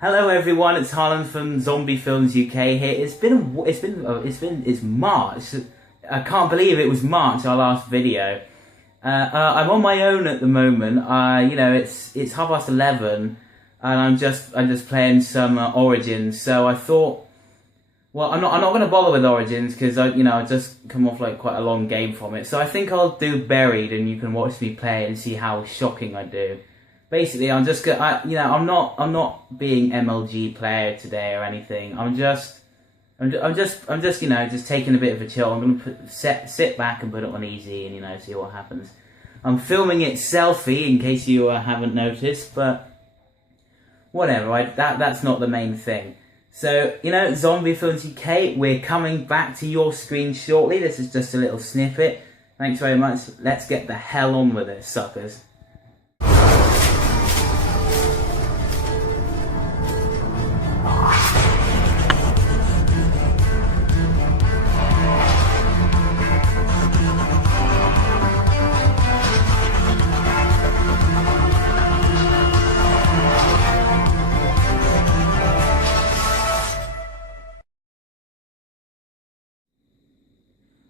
Hello everyone, it's Harlan from ZombieFilmsUK here. It's March. I can't believe it was March, our last video. I'm on my own at the moment. It's 11:30, and I'm just playing some Origins. So I thought, well, I'm not going to bother with Origins because I just come off like quite a long game from it. So I think I'll do Buried, and you can watch me play and see how shocking I do. Basically, I'm not being MLG player today or anything. I'm just taking a bit of a chill. I'm gonna sit back and put it on easy and see what happens. I'm filming it selfie in case you haven't noticed, but whatever. That's not the main thing. So ZombieFilmsUK, we're coming back to your screen shortly. This is just a little snippet. Thanks very much. Let's get the hell on with it, suckers.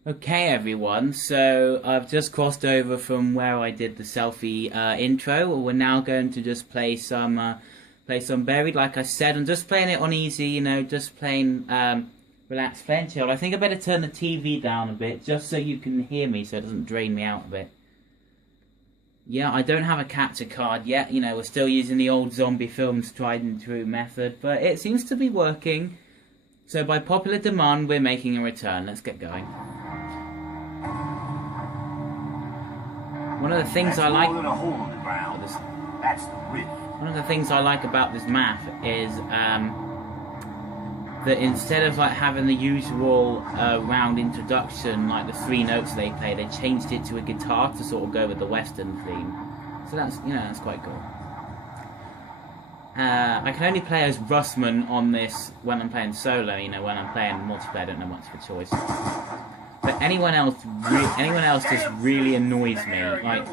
Okay everyone, so I've just crossed over from where I did the selfie intro. We're now going to just play some Buried. Like I said, I'm just playing it on easy, just playing relaxed, playing chill. I think I better turn the TV down a bit just so you can hear me, so it doesn't drain me out a bit. Yeah, I don't have a capture card yet. We're still using the old Zombie Films tried and true method, but it seems to be working. So by popular demand, we're making a return. Let's get going. One of the things I like about this map is that instead of having the usual round introduction, like the 3 notes they play, they changed it to a guitar to sort of go with the Western theme. So that's that's quite cool. I can only play as Russman on this when I'm playing solo. When I'm playing multiplayer, I don't know much of a choice. But anyone else just really annoys me. Like,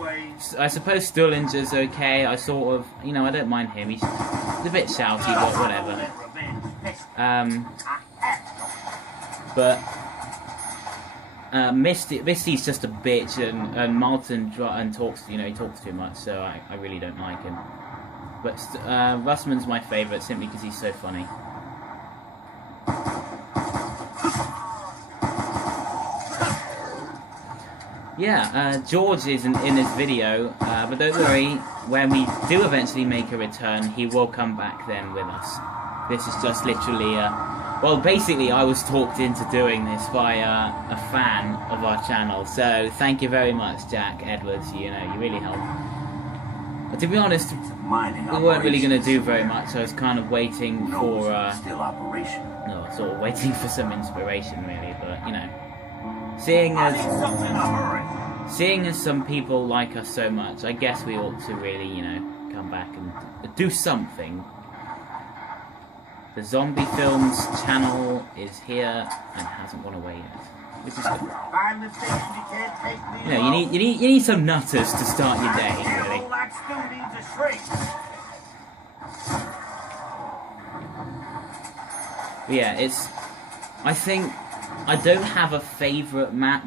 I suppose Stullinger's okay. I sort of, I don't mind him. He's a bit shouty, but whatever. Misty's just a bitch, and Martin talks, he talks too much, so I really don't like him. But Russman's my favourite simply because he's so funny. Yeah, George isn't in this video, but don't worry, when we do eventually make a return, he will come back then with us. This is just literally, well, basically I was talked into doing this by a fan of our channel, so thank you very much, Jack Edwards, you really helped. But to be honest, we weren't really going to do very much, so I was kind of waiting for, sort of waiting for some inspiration really, but, Seeing as some people like us so much, I guess we ought to really, come back and do something. The Zombie Films channel is here and hasn't gone away yet, which is good. You need some nutters to start your day, really. But yeah, I don't have a favourite map.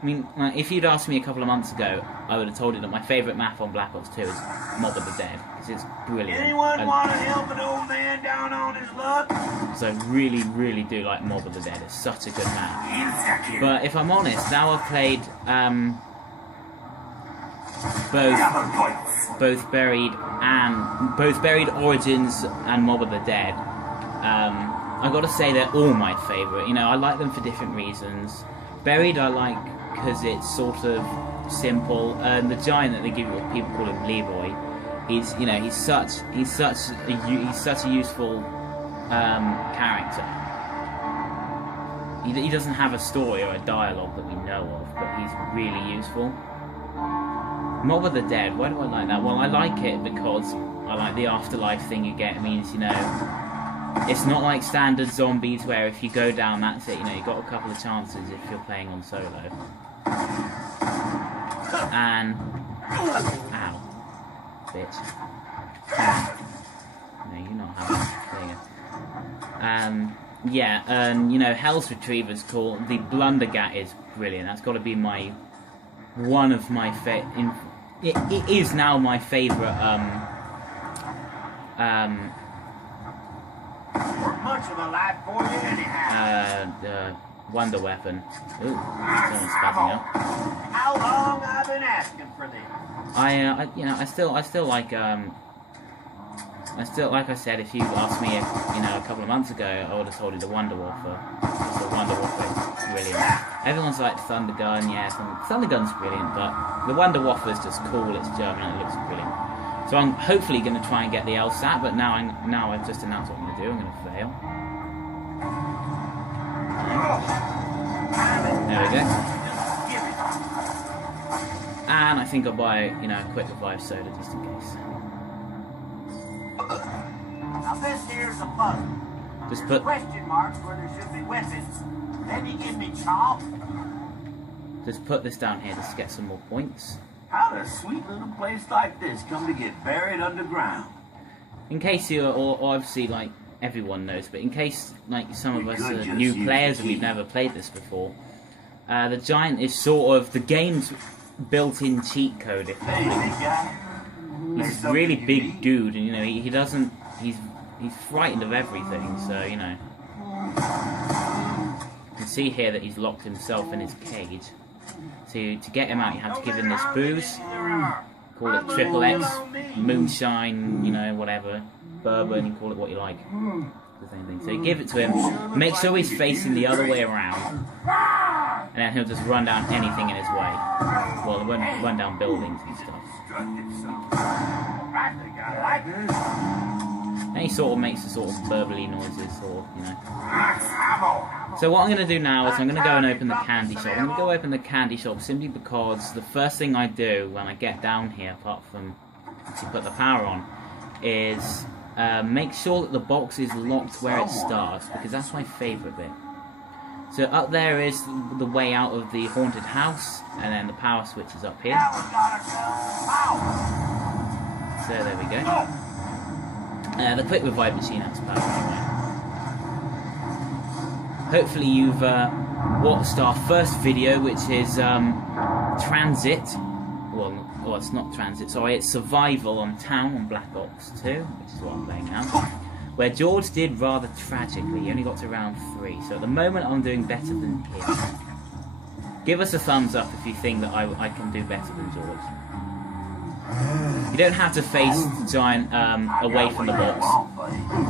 I mean, if you'd asked me a couple of months ago, I would have told you that my favourite map on Black Ops 2 is Mob of the Dead, because it's brilliant. Anyone want to help an old man down on his luck? So I really, really do like Mob of the Dead. It's such a good map. But if I'm honest, now I've played both Buried Origins and Mob of the Dead. I gotta say they're all my favourite. I like them for different reasons. Buried I like because it's sort of simple. The giant that they give you, people call him Leroy. He's such a useful character. He doesn't have a story or a dialogue that we know of, but he's really useful. Mob of the Dead, why do I like that? Well, I like it because I like the afterlife thing you get. It means, it's not like standard zombies where if you go down, that's it. You've got a couple of chances if you're playing on solo. And... Ow. Bitch. No, you're not having Yeah, and you know, Hell's Retriever's cool. The Blundergat is brilliant. That's got to be one of my it is now my favourite. Much of a lad for you anyhow. Wonder Weapon. Ooh, someone's spazzing out. How long I've been asking for this? I still like like I said, if you asked me, a couple of months ago, I would have told you the Wonder Waffle. The Wonder Waffle is brilliant. Everyone's like Thunder Gun, yeah, Thunder Gun's brilliant, but the Wonder Waffle is just cool. It's German and it looks brilliant. So I'm hopefully going to try and get the LSAT, but now I've just announced what I'm going to do. I'm going to fail. There we go. And I think I'll buy, a quick revive soda just in case. Now this here's a puzzle. Just put Question marks where there should be weapons. Then you give me chalk. Just put this down here just to get some more points. How does a sweet little place like this come to get buried underground? In case you, or obviously like everyone knows, but in case like some of us are new players and we've never played this before, the giant is sort of the game's built-in cheat code. If Hey, big guy. he's a really big dude, and he doesn't. He's frightened of everything, so you can see here that he's locked himself in his cage. So to get him out, you have to give him this booze. Call it Triple X, moonshine, whatever, bourbon. You call it what you like. The same thing. So you give it to him. Make sure he's facing the other way around, and then he'll just run down anything in his way. Well, he won't run down buildings and stuff. And he sort of makes the sort of burbly noises, So what I'm going to do now is I'm going to go and open the candy shop. I'm going to go open the candy shop simply because the first thing I do when I get down here, apart from to put the power on, is make sure that the box is locked where it starts, because that's my favourite bit. So up there is the way out of the haunted house, and then the power switch is up here. So there we go. The quick revive machine has power anyway. Hopefully you've watched our first video, which is Transit. Well, it's not Transit, sorry, it's Survival on Town on Black Ops 2, which is what I'm playing now. Where George did rather tragically. He only got to round 3, so at the moment I'm doing better than him. Give us a thumbs up if you think that I can do better than George. You don't have to face the giant away from the box.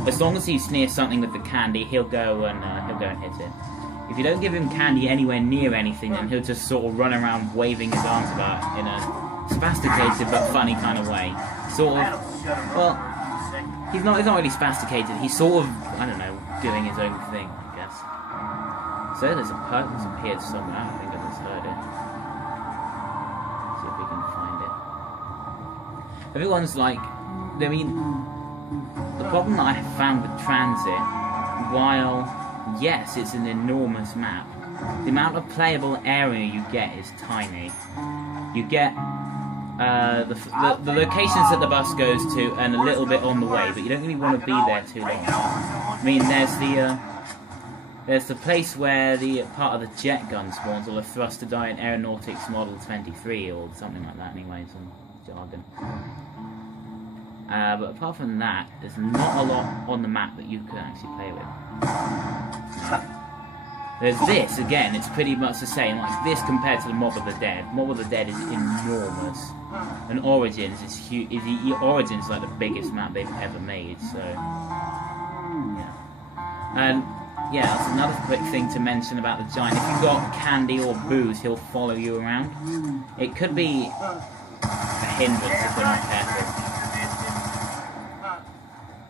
As long as he's near something with the candy, he'll go and hit it. If you don't give him candy anywhere near anything, then he'll just sort of run around waving his arms about in a spasticated but funny kind of way. Sort of, well, he's not really spasticated. He's sort of, I don't know, doing his own thing, I guess. So there's a perk that's appeared somewhere. I think I just heard it. See if we can find it. Everyone's like, I mean, the problem that I have found with Transit, while yes, it's an enormous map, the amount of playable area you get is tiny. You get the locations that the bus goes to and a little bit on the way, but you don't really want to be there too long. I mean, there's the place where the part of the jet gun spawns, or the Thruster Giant Aeronautics Model 23, or something like that anyway, some jargon. But apart from that, there's not a lot on the map that you can actually play with. There's this, again, it's pretty much the same, like this compared to the Mob of the Dead. Mob of the Dead is enormous. And Origins is huge. Origins is like the biggest map they've ever made, so yeah. And yeah, that's another quick thing to mention about the giant. If you've got candy or booze, he'll follow you around. It could be a hindrance if we're not careful.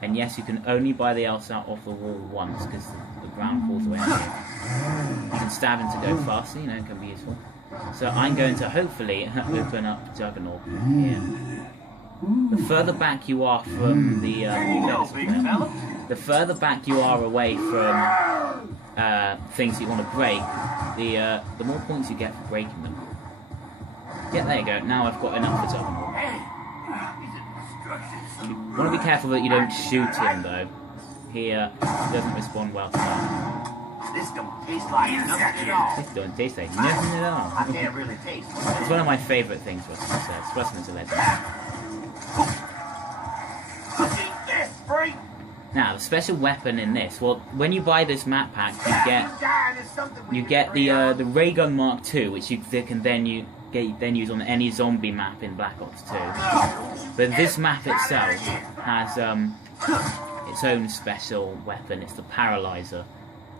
And yes, you can only buy the LSAT off the wall once, because the ground falls away on you. You can stab him to go faster, it can be useful. So I'm going to hopefully open up Juggernaut here. The further back you are from the further back you are away from things you want to break, the more points you get for breaking them. Yeah, there you go. Now I've got enough for Juggernaut. You want to be careful that you don't shoot him though. here. It doesn't respond well to that. This don't taste like nothing at all. This don't taste like nothing at all. I can't really taste it. It's one of my favourite things Russman says. Russman's a legend. Eat this, freak! Now, the special weapon in this, well, when you buy this map pack, you get the ray gun Mark II, which you can then use on any zombie map in Black Ops 2. But this map itself has its own special weapon. It's the Paralyzer.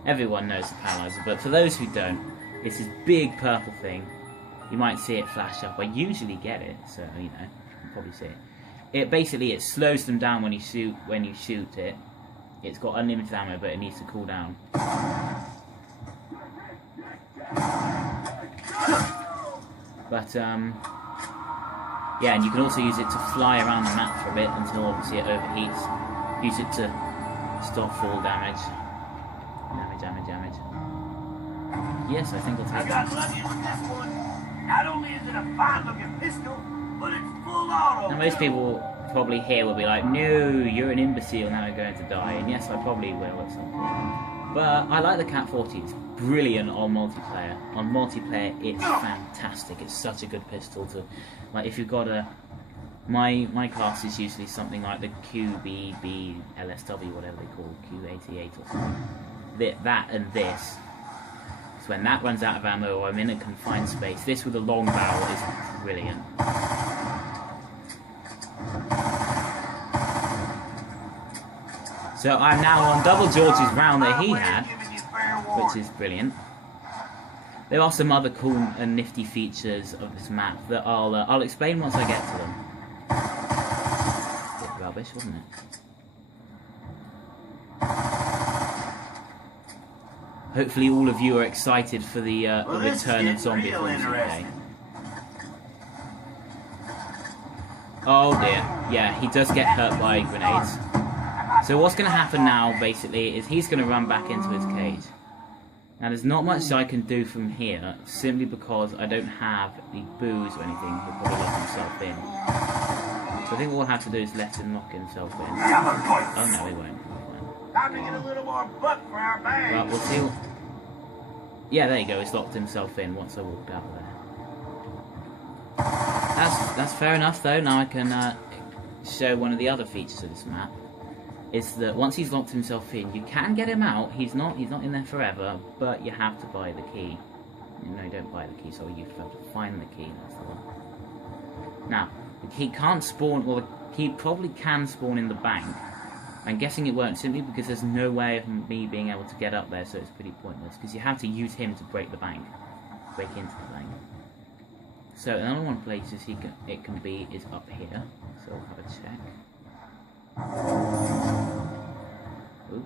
Everyone knows the Paralyzer, but for those who don't, it's this big purple thing. You might see it flash up. I usually get it, so you know, you can probably see it. It slows them down when you shoot it. It's got unlimited ammo, but it needs to cool down. But yeah, and you can also use it to fly around the map for a bit until obviously it overheats. Use it to stop fall damage. Damage. Yes, I think I'll take it. I got lucky with this one. Not only is it a fine-looking pistol, but it's full auto. Now, most people probably here will be like, no, you're an imbecile, now you're going to die. And yes, I probably will at some point. But I like the Cat 40. It's brilliant on multiplayer. On multiplayer, it's fantastic. It's such a good pistol to, like, if you've got a. My class is usually something like the QBB LSW, whatever they call Q88 or something. That and this. So when that runs out of ammo or I'm in a confined space, this with a long barrel is brilliant. So I'm now on Double George's round that he had, which is brilliant. There are some other cool and nifty features of this map that I'll explain once I get to them. Bit rubbish, wasn't it? Hopefully all of you are excited for the return of ZombieFilmsUK. Oh dear, yeah, he does get hurt by grenades. So what's going to happen now, basically, is he's going to run back into his cage. Now there's not much I can do from here, simply because I don't have the booze or anything. He'll probably lock himself in. So I think what we'll have to do is let him lock himself in. Oh no, he won't. Time to get a little more buck for our bag. But we'll see. Yeah, there you go. He's locked himself in once I walked out there. That's fair enough, though. Now I can show one of the other features of this map. Is that once he's locked himself in, you can get him out. He's not in there forever, but you have to buy the key. No, you don't buy the key. Sorry, you have to find the key. That's the one. Now, the key can't spawn, or the key probably can spawn in the bank. I'm guessing it won't, simply because there's no way of me being able to get up there, so it's pretty pointless, because you have to use him to break the bank. Break into the bank. So, another one places it can be is up here, so we'll have a check. Ooh.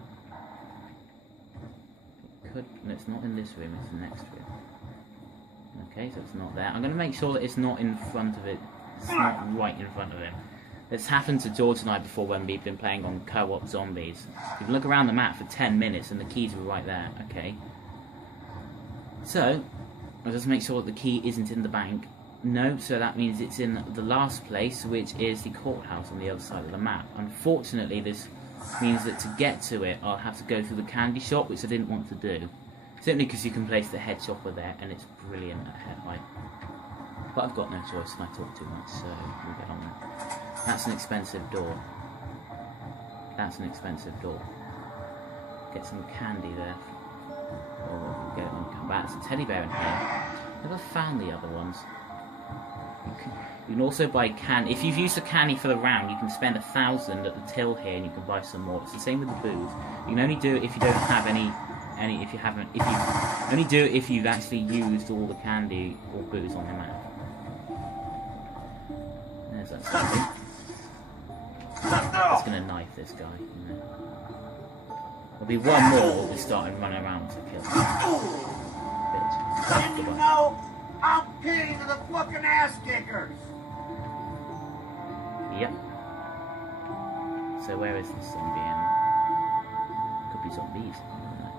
It could, no, it's not in this room, it's the next room. Okay, so it's not there. I'm going to make sure that it's not in front of it, it's not right in front of him. It's happened to George and I before when we've been playing on co-op zombies. You can look around the map for 10 minutes and the keys were right there. Okay. So, I'll just make sure that the key isn't in the bank. No, so that means it's in the last place, which is the courthouse on the other side of the map. Unfortunately, this means that to get to it, I'll have to go through the candy shop, which I didn't want to do. Simply because you can place the head shopper there, and it's brilliant at head height. But I've got no choice, and I talk too much, so we'll get on that. That's an expensive door. That's an expensive door. Get some candy there. Or we'll go and come back. There's a teddy bear in here. Never found the other ones. You can also buy candy. If you've used the candy for the round, you can spend 1,000 at the till here, and you can buy some more. It's the same with the booze. You can only do it if you don't have any. If you haven't, if you only do it if you've actually used all the candy or booze on the map. There's that zombie. It's gonna knife this guy. You know. There'll be one more. We'll be starting running around to kill him. Bitch. Didn't you know? I'm king of the fucking ass kickers. Yep. So where is this zombie in? Could be zombies. I don't know.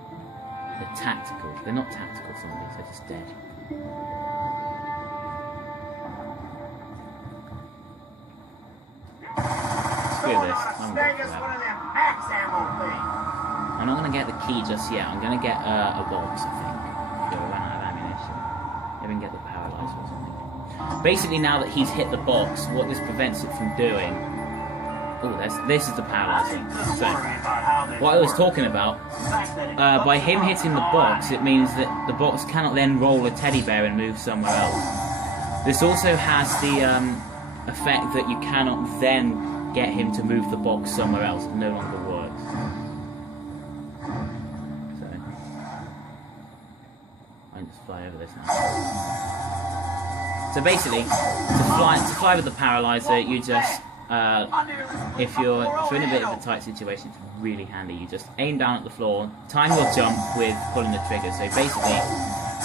They're tactical. They're not tactical zombies. They're just dead. Screw this. I'm going to one of them axe ammo things. to get the key just yet. I'm going to get a box, I think. We'll run out of ammunition. Maybe we can get the paralyzer or something. Basically, now that he's hit the box, what this prevents it from doing... Oh, this is the paralyzing. So, what I was talking about, by him hitting the box, it means that the box cannot then roll a teddy bear and move somewhere else. This also has the effect that you cannot then get him to move the box somewhere else. It no longer works. So, I can just fly over this now. So basically, to fly with the paralyzer, you just... if you're in a bit of a tight situation, it's really handy. You just aim down at the floor, time your jump with pulling the trigger. So basically,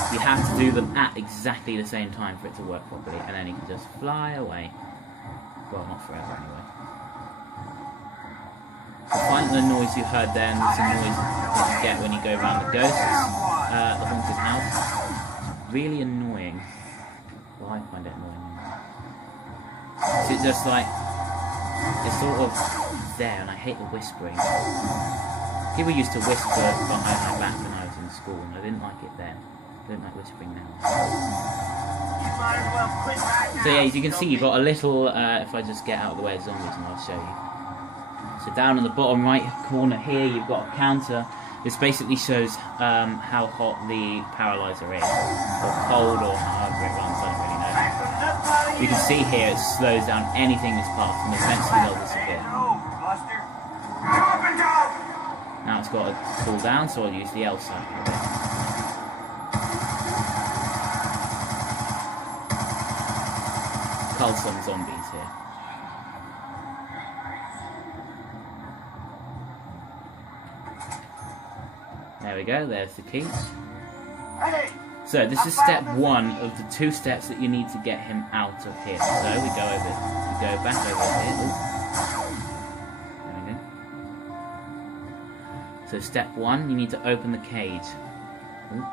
you have to do them at exactly the same time for it to work properly, and then you can just fly away. Well, not forever anyway. So find the noise you heard then. It's a noise that you get when you go around the ghosts, the haunted house. It's really annoying. Well, I find it annoying. So it's just like... It's sort of there, and I hate the whispering. People used to whisper behind my back when I was in school, and I didn't like it then. I don't like whispering now. So yeah, as you can see, you've got a little, if I just get out of the way of zombies, and I'll show you. So down in the bottom right corner here, you've got a counter. This basically shows how hot the paralyzer is, or cold, or however it runs, I don't really know. You can see here it slows down anything that's past, and eventually they'll disappear. Now it's got to cool down, so I'll use the L side. Cull some zombies here. There we go, there's the key. So this is step one of the 2 steps that you need to get him out of here. So we go back over here. Ooh. There we go. So step 1, you need to open the cage. Ooh.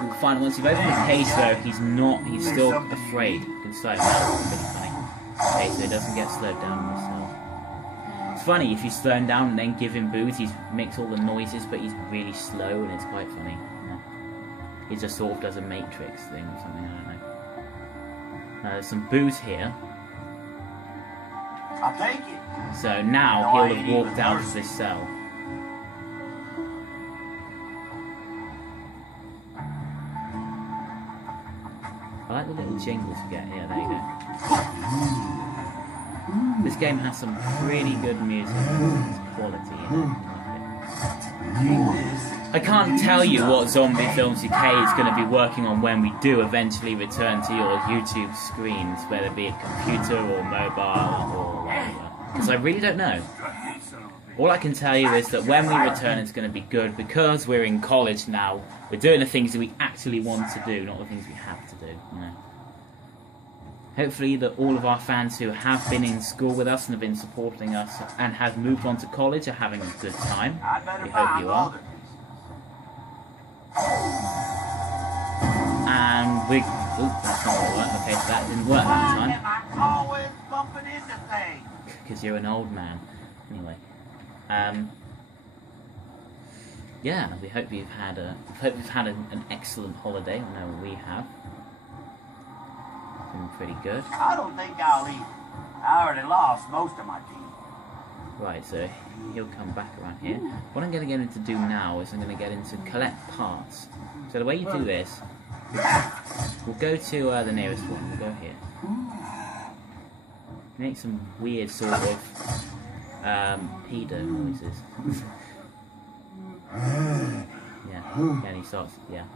You'll find once you've opened the cage though, he's still afraid. You can slow him down, it's really funny. Okay, so he doesn't get slowed down himself. It's funny, if you slow him down and then give him booze, he makes all the noises, but he's really slow, and it's quite funny. Yeah. He just sort of does a Matrix thing or something, I don't know. There's some booze here. I'll take it. So now he'll have walked out of this cell. I like the little jingles you get here, there you go. This game has some pretty good music. It's quality, you know? I can't tell you what ZombieFilmsUK is going to be working on when we do eventually return to your YouTube screens, whether it be a computer or mobile or whatever. Because I really don't know. All I can tell you is that when we return it's going to be good, because we're in college now. We're doing the things that we actually want to do, not the things we have to do, you know. Hopefully that all of our fans who have been in school with us and have been supporting us and have moved on to college are having a good time. We hope you are. And we... Oops, that's not going to work. Okay, so that didn't work that time. Always bumping into things. Because you're an old man. Anyway. Yeah, we hope you've had an excellent holiday. I know we have. Been pretty good. I don't think I'll eat. I already lost most of my teeth. Right, so he'll come back around here. What I'm going to get him to do now is I'm going to get him to collect parts. So the way you do this, we'll go to the nearest one. We'll go here. Make some weird sort of pedo noises. Yeah, and he starts, yeah.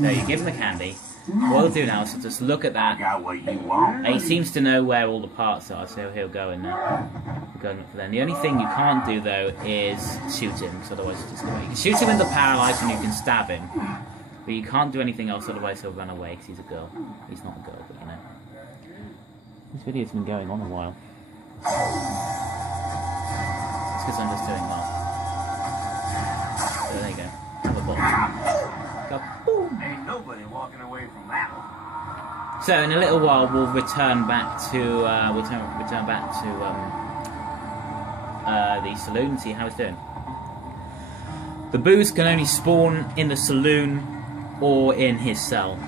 So you give him the candy. What he'll do now is just look at that. And he seems to know where all the parts are, so he'll go and go and look for them. The only thing you can't do though is shoot him, because otherwise he'll just go away. You can shoot him in the paralyzed and you can stab him, but you can't do anything else, otherwise he'll run away because he's a girl. He's not a girl, but you know. This video's been going on a while. It's because I'm just doing well. So there you go. Have a box. Kaboom! Ain't nobody walking away from that one. So in a little while we'll return back to the saloon and see how it's doing. The boos can only spawn in the saloon or in his cell.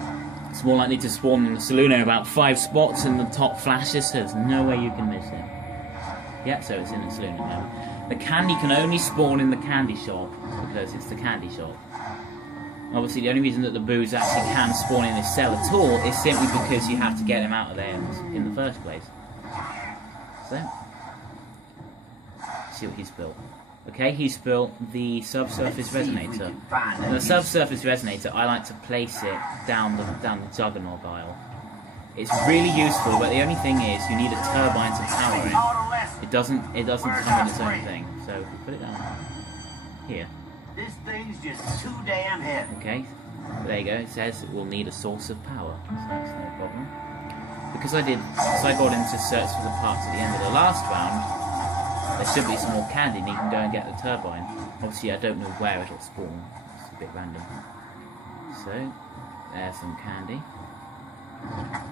It's more likely to spawn in the saloon in about 5 spots and the top flashes, so there's no way you can miss it. Yeah, so it's in the saloon at the moment. The candy can only spawn in the candy shop because it's the candy shop. Obviously, the only reason that the boos actually can spawn in his cell at all is simply because you have to get him out of there in the first place. So, let's see what he's built. Okay, he's built the subsurface resonator. The subsurface resonator, I like to place it down the juggernaut aisle. It's really useful, but the only thing is you need a turbine to power it. It doesn't come with its own thing. So if we put it down here. This thing's just too damn heavy. Okay, there you go. It says it will need a source of power, so that's no problem. Because I got him to search for the parts at the end of the last round. There should be some more candy and you can go and get the turbine. Obviously I don't know where it'll spawn, it's a bit random. So, there's some candy.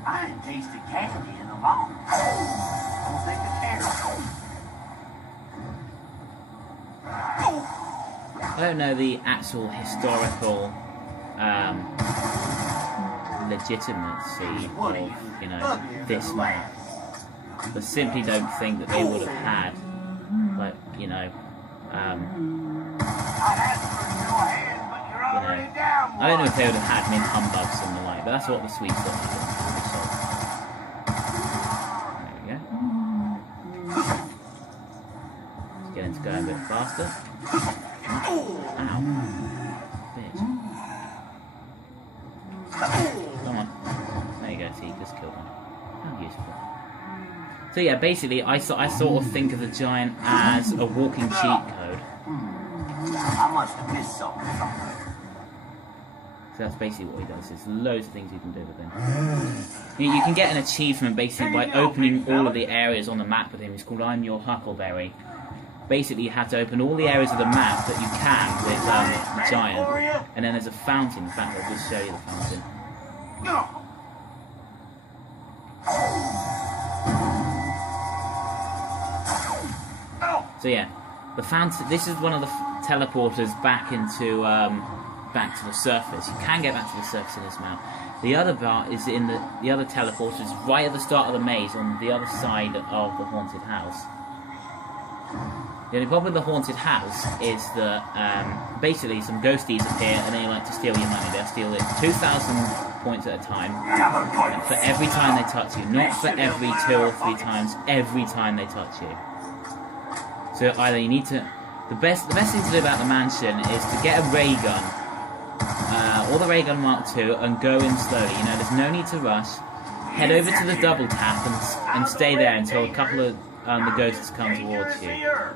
I ain't tasted candy in a long time. I don't think I care. I don't know the actual historical legitimacy of, you know, this map. I simply don't think that they would have had, like, you know, I don't know if they would have had mint humbugs and the like, but that's what the Swedes got. There we go. Let's get him to go a bit faster. Ow. Bitch. Come on. There you go, see, just killed him. How useful. So yeah, basically, I sort of think of the giant as a walking cheat code. I must have missed something. So that's basically what he does. There's loads of things you can do with him. You can get an achievement basically by opening all of the areas on the map with him. It's called I'm Your Huckleberry. Basically, you have to open all the areas of the map that you can with the giant. And then there's a fountain. In fact, I'll just show you the fountain. So yeah, the fountain. This is one of the teleporters back into back to the surface. You can get back to the surface in this map. The other part is in the other teleporter is right at the start of the maze on the other side of the haunted house. The only problem with the haunted house is that basically some ghosties appear and they like to steal your money. They'll steal it 2,000 points at a time for every time they touch you, not for every 2 or 3 times. Every time they touch you. So either you need to, the best thing to do about the mansion is to get a ray gun, or the ray gun Mark II, and go in slowly. You know, there's no need to rush. Head over to the double tap and stay there until a couple of the ghosts come towards you.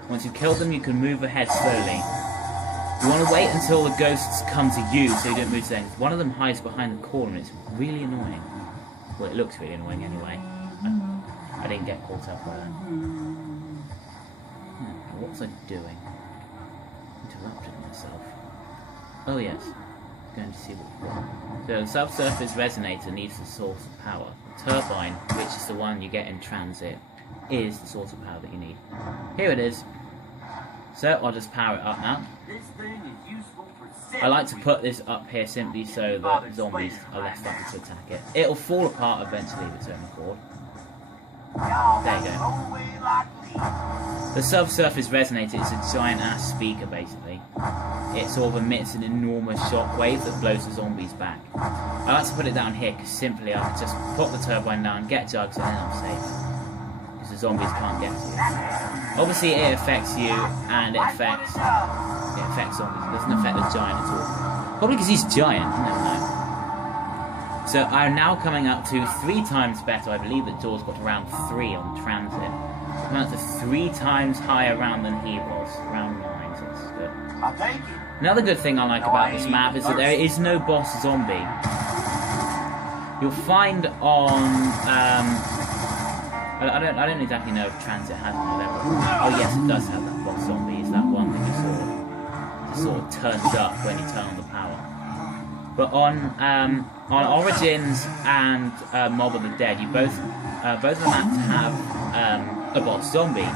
Once you've killed them, you can move ahead slowly. You want to wait until the ghosts come to you so you don't move to them. One of them hides behind the corner and it's really annoying. Well, it looks really annoying anyway. I didn't get caught up by that. What was I doing? Interrupted myself. Oh yes, going to see what we've got. So the subsurface resonator needs the source of power. The turbine, which is the one you get in transit, is the source of power that you need. Here it is. So I'll just power it up now. This thing is useful for I like to put this up here simply so that zombies are less likely to attack it. It'll fall apart eventually of its own accord. There you go. The subsurface resonator is a giant ass speaker basically. It sort of emits an enormous shockwave that blows the zombies back. I like to put it down here because simply I can just put the turbine down, get jugs, and then I'm safe. Because the zombies can't get to you. Obviously it affects you and it affects zombies. It doesn't affect the giant at all. Probably because he's giant, I don't know. So I'm now coming up to 3 times better. I believe that Jaws got around 3 on transit. I'm up to 3 times higher round than he was. Round 9, so that's good. I'll take it. Another good thing I like about this map is that there is no boss zombie. You'll find on I don't exactly know if transit has one or whatever. Oh yes, it does have that boss zombie. It's that one that just sort of turns up when you turn on the power. But on Origins and Mob of the Dead, you both of the maps have a boss zombie.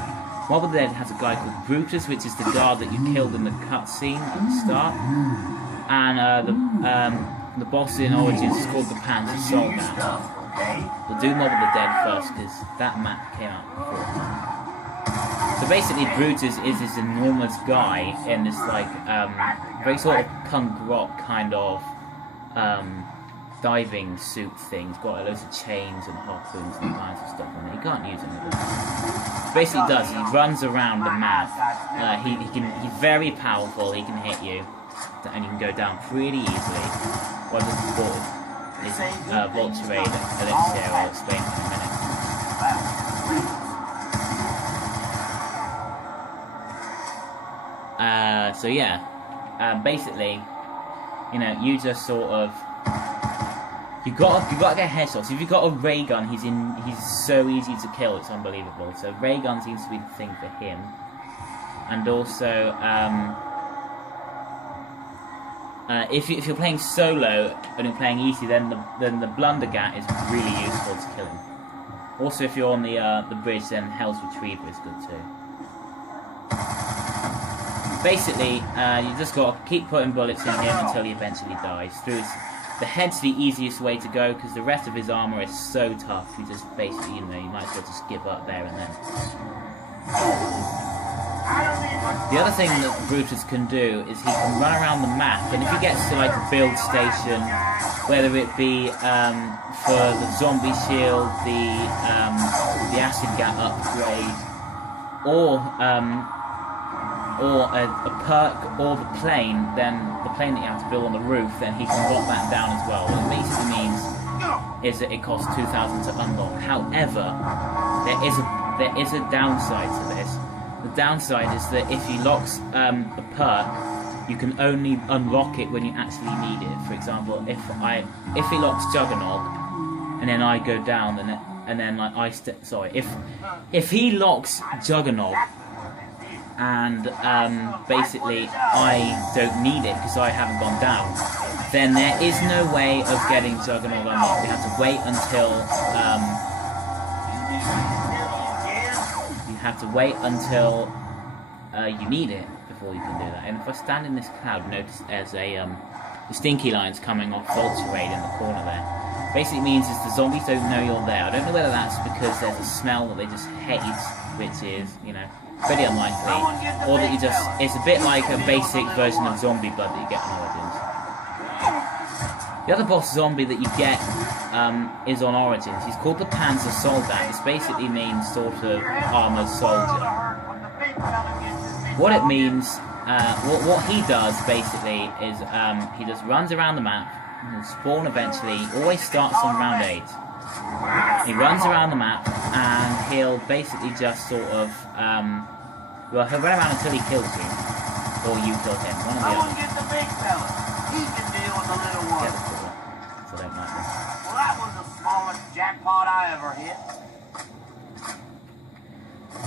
Mob of the Dead has a guy called Brutus, which is the guard that you killed in the cutscene at the start. And the boss in Origins is called the Panzer Soldat. We'll do Mob of the Dead first, because that map came out before. So basically Brutus is this enormous guy in this like very sort of punk rock kind of diving suit thing. He's got loads of chains and harpoons and all kinds of stuff on it. You can't use any of them. Basically does, he runs around the map. He's very powerful, he can hit you, and you can go down pretty easily. What is it called? It's Volturade Elixir, I'll explain in a minute. So yeah, basically, you know, you just sort of you got to get headshots. If you've got a ray gun, he's so easy to kill. It's unbelievable. So ray gun seems to be the thing for him, and also if you're playing solo and you're playing easy, then the Blundergat is really useful to kill him. Also, if you're on the bridge, then Hell's Retriever is good too. Basically, you just got to keep putting bullets in him until he eventually dies. The head's the easiest way to go, because the rest of his armor is so tough. You just basically, you know, you might as well just give up there and then. The other thing that Brutus can do is he can run around the map, and if he gets to like a build station, whether it be for the zombie shield, the acid gat upgrade, or a perk, or the plane, then the plane that you have to build on the roof, then he can lock that down as well. What it basically means is that it costs 2,000 to unlock. However, there is a downside to this. The downside is that if he locks a perk, you can only unlock it when you actually need it. For example, if he locks Juggernaut, and then I go down, and then like if he locks Juggernaut, and basically I don't need it because I haven't gone down, then there is no way of getting Juggernaut unlocked. You have to wait until you need it before you can do that. And if I stand in this cloud, notice there's the stinky lines coming off Volturade in the corner there. Basically means is the zombies don't know you're there. I don't know whether that's because there's a smell that they just hate, which is, you know, pretty unlikely, or that you just, it's a bit like a basic version of zombie blood that you get on Origins. The other boss zombie that you get is on Origins. He's called the Panzer Soldat. This basically means sort of armoured soldier. What it means, what he does basically is he just runs around the map, and he'll spawn eventually, always starts on round 8. He runs around the map, and he'll basically just sort of, well, he'll run around until he kills you, or you kill him, one or the other. Get the big fella. He can deal with the little one. Get the fella, so I don't like them. Well, that was the smallest jackpot I ever hit.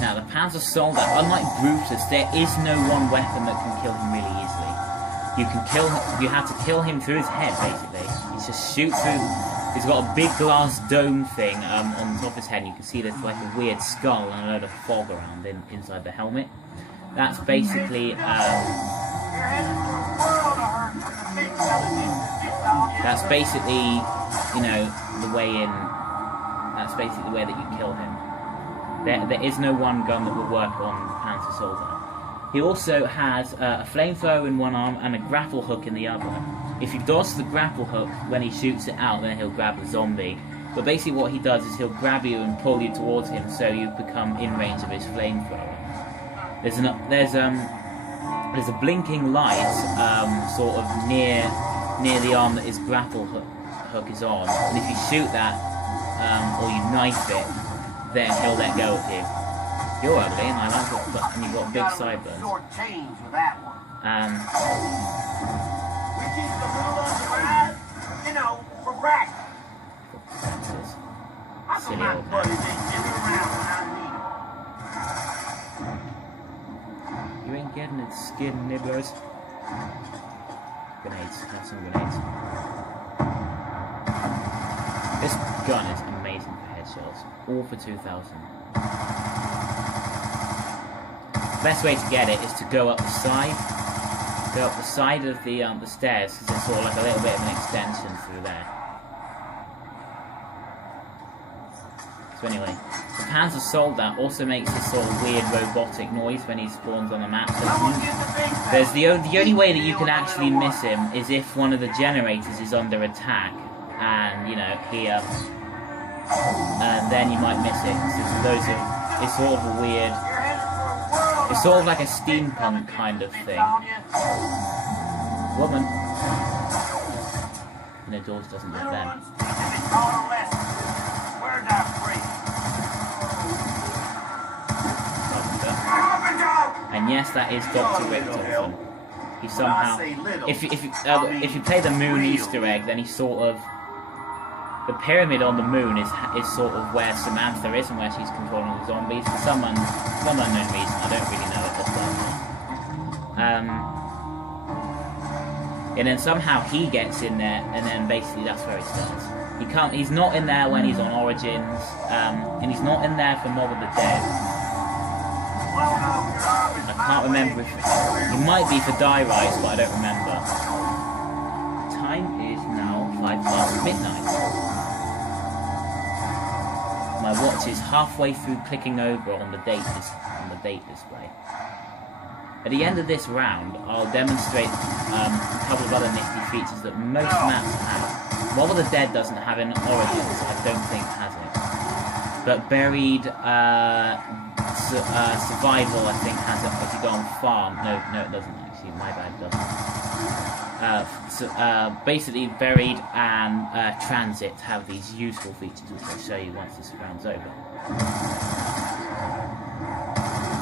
Now, the Panzer Soldat, unlike Brutus, there is no one weapon that can kill him really easily. You have to kill him through his head, basically. You just shoot through. He's got a big glass dome thing on top of his head, and you can see there's like a weird skull and a load of fog around inside the helmet. That's basically, you know, the way in. That's basically the way that you kill him. There is no one gun that will work on the Panzer Soldat. He also has a flamethrower in one arm and a grapple hook in the other. If you dodge the grapple hook, when he shoots it out, then he'll grab the zombie. But basically what he does is he'll grab you and pull you towards him, so you become in range of his flamethrower. There's a blinking light sort of near the arm that his grapple hook is on, and if you shoot that or you knife it, then he'll let go of you. You're ugly, and I like it, and you've got big sideburns. Short change with that one. We keep the little ones alive, you know, for practice. I Silly my old buddies man. ain't sitting around when I need them. You ain't getting it, skin nibblers. Grenades, have some grenades. This gun is amazing for headshots, all for 2,000. best way to get it is to go up the side. Go up the side of the stairs, because there's sort of like a little bit of an extension through there. So anyway, the Panzer Soldat also makes this sort of weird robotic noise when he spawns on the map. So there's the only way that you can actually miss him is if one of the generators is under attack, and you know and then you might miss it. It's sort of a weird. It's sort of like a steampunk kind of thing. Woman. No, doors doesn't let them. And yes, that is Dr. Richardson. He somehow, if you play the Moon Easter egg, then he's sort of the pyramid on the moon is sort of where Samantha is and where she's controlling the zombies for some unknown reason. I don't really know it just well. And then somehow he gets in there, and then basically that's where he starts. He's not in there when he's on Origins, and he's not in there for Mob of the Dead. I can't remember if he might be for Die Rise, but I don't remember. Time is now 5 past midnight. My watch is halfway through clicking over on the date display. At the end of this round, I'll demonstrate a couple of other nifty features that most maps have. Mob of the Dead doesn't have in Origins, I don't think has it. But Buried Survival, I think, has it if you go on Farm. No, it doesn't actually. My bad, it doesn't. Basically, Buried and Transit have these useful features, which I'll show you once this round's over.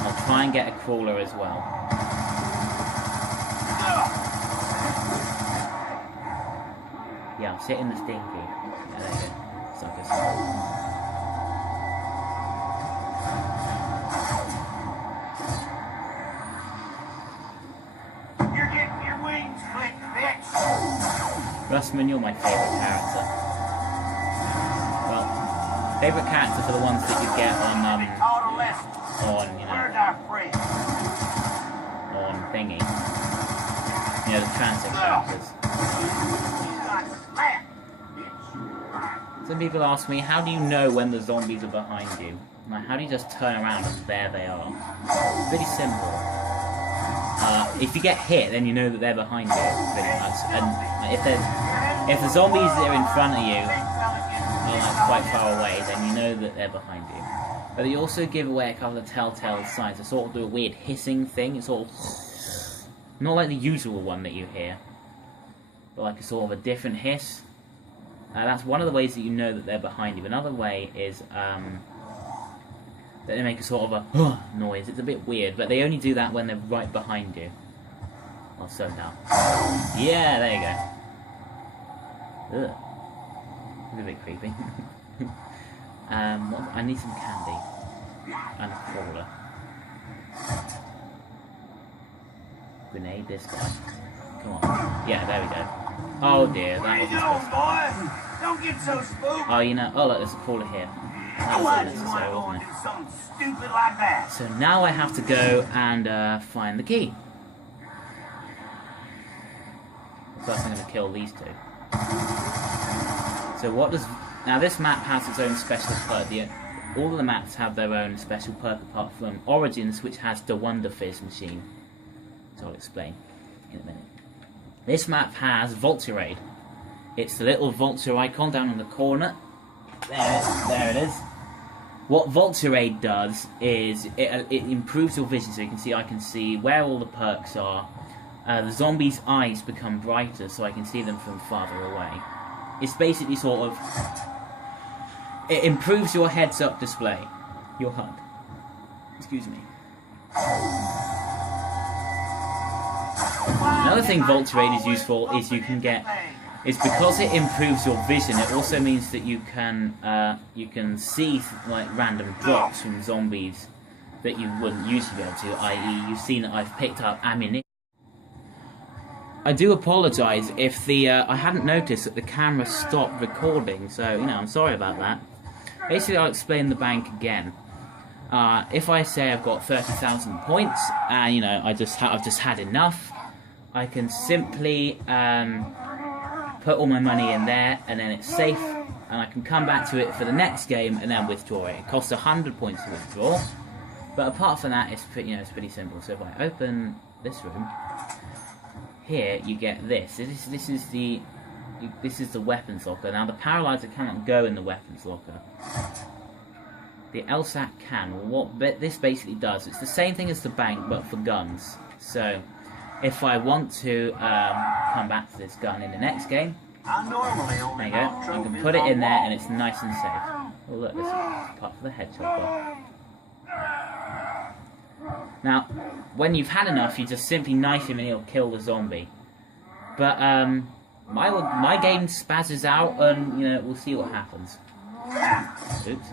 I'll try and get a crawler as well. Yeah, I'll sit in the stinky. Yeah, there you go. Suckers. Russman, you're my favourite character. Well, favourite character for the ones that you get on thingy. You know, the transit characters. Some people ask me, how do you know when the zombies are behind you? Like, how do you just turn around and there they are? It's really simple. If you get hit, then you know that they're behind you, pretty much. And if the zombies that are in front of you are like quite far away, then you know that they're behind you. But they also give away a couple of telltale signs. They sort of do a weird hissing thing. It's sort of not like the usual one that you hear, but like a sort of a different hiss. That's one of the ways that you know that they're behind you. Another way is that they make a sort of a noise. It's a bit weird, but they only do that when they're right behind you. Or so now. Yeah, there you go. Ugh. It's a bit creepy. I need some candy. And a crawler. Grenade this guy. Come on. Yeah, there we go. Oh dear, that was boy? Don't get so spooked. Oh, you know, oh look, there's a crawler here. That was unnecessary, wasn't it? Something stupid like that. So now I have to go and find the key. First I'm going to kill these two. So what does... Now this map has its own special perk. All of the maps have their own special perk apart from Origins, which has the Wonder Fizz machine. So I'll explain in a minute. This map has Vulture Aid. It's the little vulture icon down in the corner. There it is. What Vulture Aid does is it improves your vision, so you can see I can see where all the perks are. The zombies' eyes become brighter, so I can see them from farther away. It's basically sort of... It improves your heads-up display. Your HUD. Excuse me. Another thing Vulture Aid is useful is you can get... It's because it improves your vision, it also means that you can see like random drops from zombies that you wouldn't usually be able to, i.e. you've seen that I've picked up ammunition. I do apologise if I hadn't noticed that the camera stopped recording, so, you know, I'm sorry about that. Basically, I'll explain the bank again. If I say I've got 30,000 points, and you know I've just had enough, I can simply put all my money in there, and then it's safe, and I can come back to it for the next game and then withdraw it. It costs 100 points to withdraw, but apart from that, it's pretty simple. So if I open this room, here you get this. This is the weapons locker. Now the paralyzer cannot go in the weapons locker. The LSAT can. Well, what this basically does, it's the same thing as the bank, but for guns. So, if I want to come back to this gun in the next game, there you go. I can put it in there, and it's nice and safe. Oh look, there's a part for the head chopper. Now, when you've had enough, you just simply knife him, and he'll kill the zombie. But my game spazzes out, and you know we'll see what happens. Oops.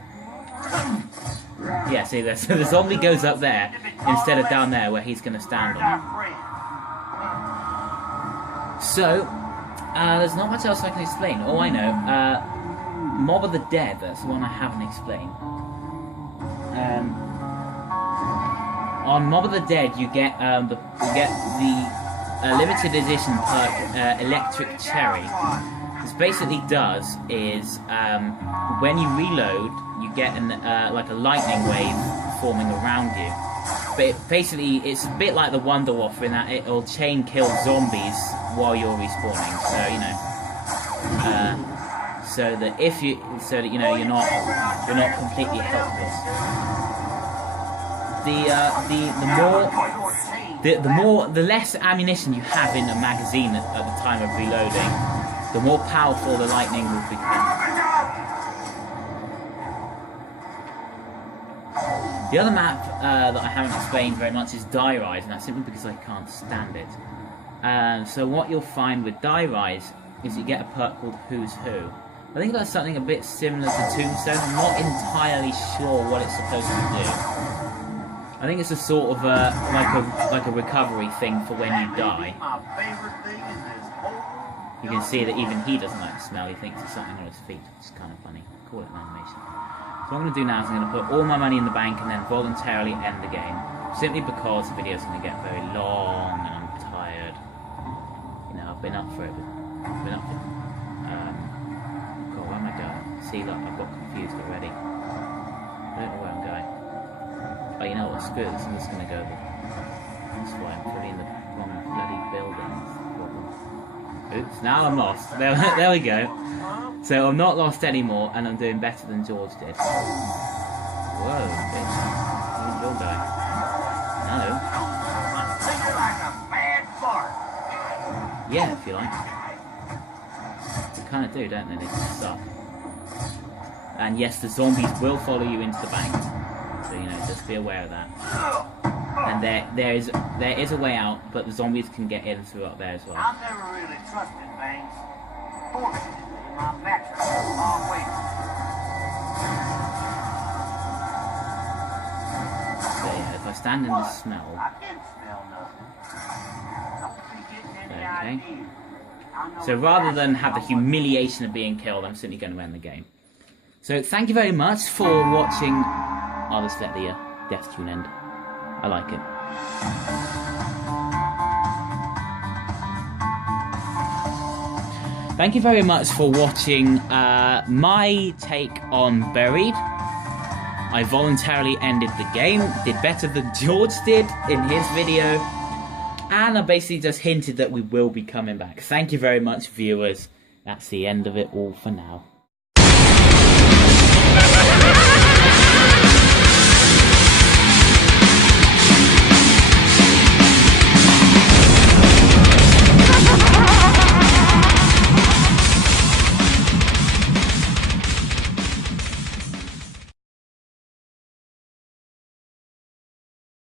Yeah, see, so the zombie goes up there instead of down there where he's going to stand on. So, there's not much else I can explain. Oh, I know. Mob of the Dead, that's the one I haven't explained. On Mob of the Dead, you get the limited edition perk, Electric Cherry. What it basically does is, when you reload, you get like a lightning wave forming around you. But basically, it's a bit like the Wonder Waffle in that it'll chain kill zombies while you're respawning. So you know, so that you know you're not completely helpless. The less ammunition you have in a magazine at the time of reloading, the more powerful the lightning will become. The other map that I haven't explained very much is Die Rise, and that's simply because I can't stand it. So what you'll find with Die Rise is you get a perk called Who's Who. I think that's something a bit similar to Tombstone. I'm not entirely sure what it's supposed to do. I think it's a sort of like a recovery thing for when you die. You can see that even he doesn't like the smell. He thinks it's something on his feet. It's kind of funny. Call it an animation. So what I'm going to do now is I'm going to put all my money in the bank and then voluntarily end the game. Simply because the video is going to get very long and I'm tired. You know, I've been up for it. God, where am I going? See, look, I've got confused already. I don't know where I'm going. Oh, you know what? Screw this. I'm just going to go this way. I'm probably in the wrong bloody building. Oops, now I'm lost. There we go. So I'm not lost anymore, and I'm doing better than George did. Whoa, bitch. Who's your guy? No. Yeah, if you like. They kind of do, don't they? They just suck. And yes, the zombies will follow you into the bank. So, you know, just be aware of that. And there is a way out, but the zombies can get in through up there as well. I've never really trusted banks. Fortunately, my backs are a long way. So yeah, if I stand in the smell. I didn't smell nothing. Okay. So rather than have the humiliation of being killed, I'm simply going to end the game. So thank you very much for watching. I'll just let the death tune end. I like it. Thank you very much for watching my take on Buried. I voluntarily ended the game, did better than George did in his video, and I basically just hinted that we will be coming back. Thank you very much, viewers. That's the end of it all for now.